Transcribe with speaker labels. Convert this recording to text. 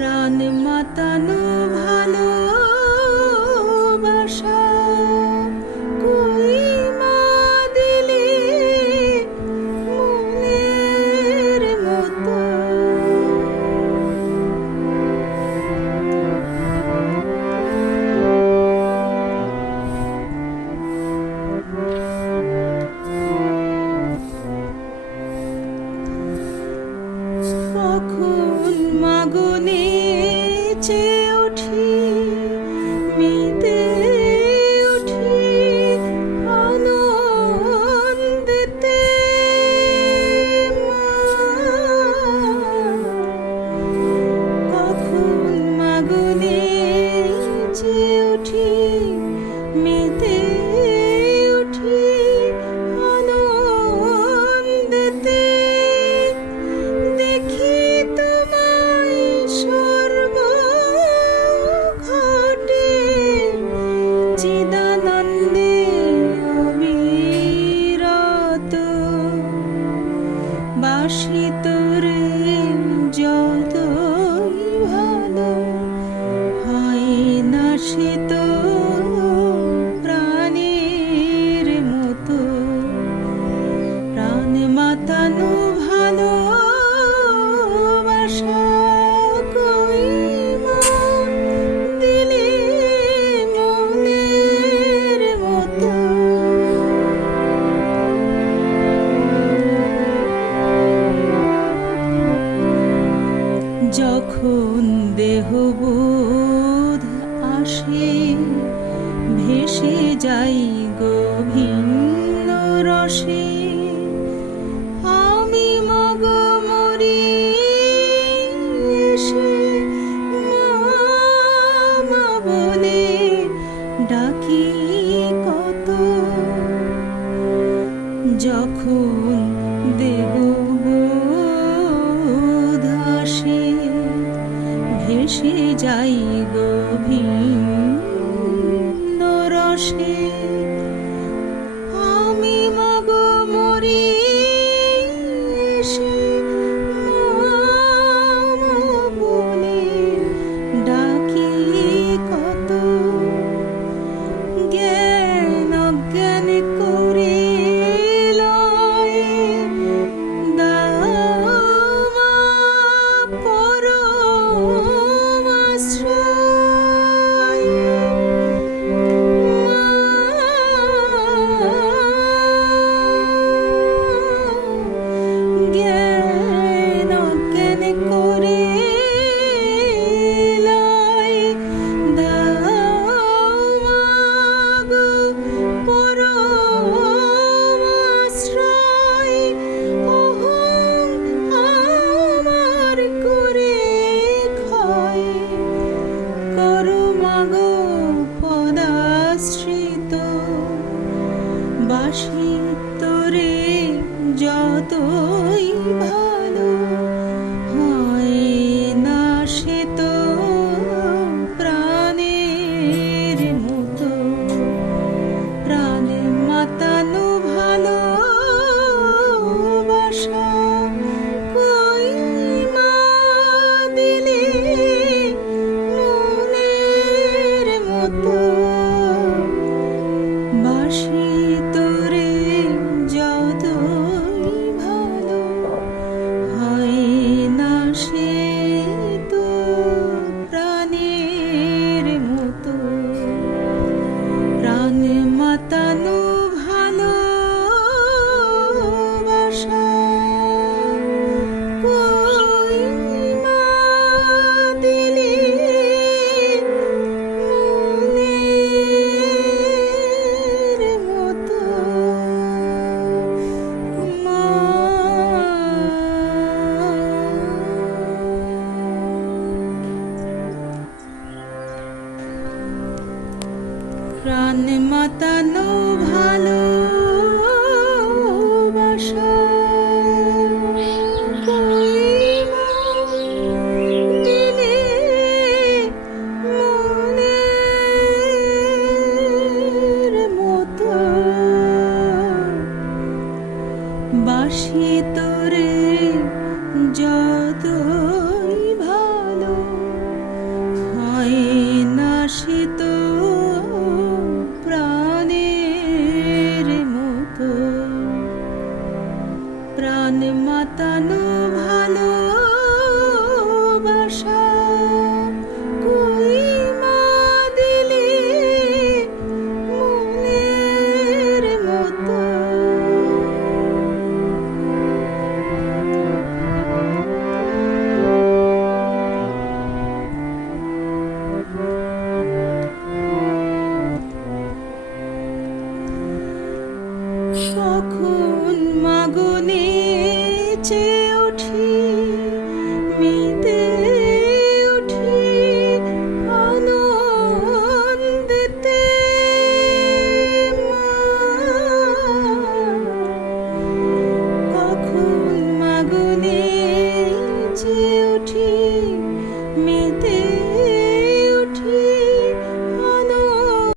Speaker 1: প্রাণ মাতানো ভালো বসে আমি মগ মরি এসে মা বলে ডাকি কত। যখন দেব ধাসে ভেসে যাই গভীর রসে বাসি তোরে যতই ভা না সে তো প্রাণের মতো। প্রাণ মাতানো to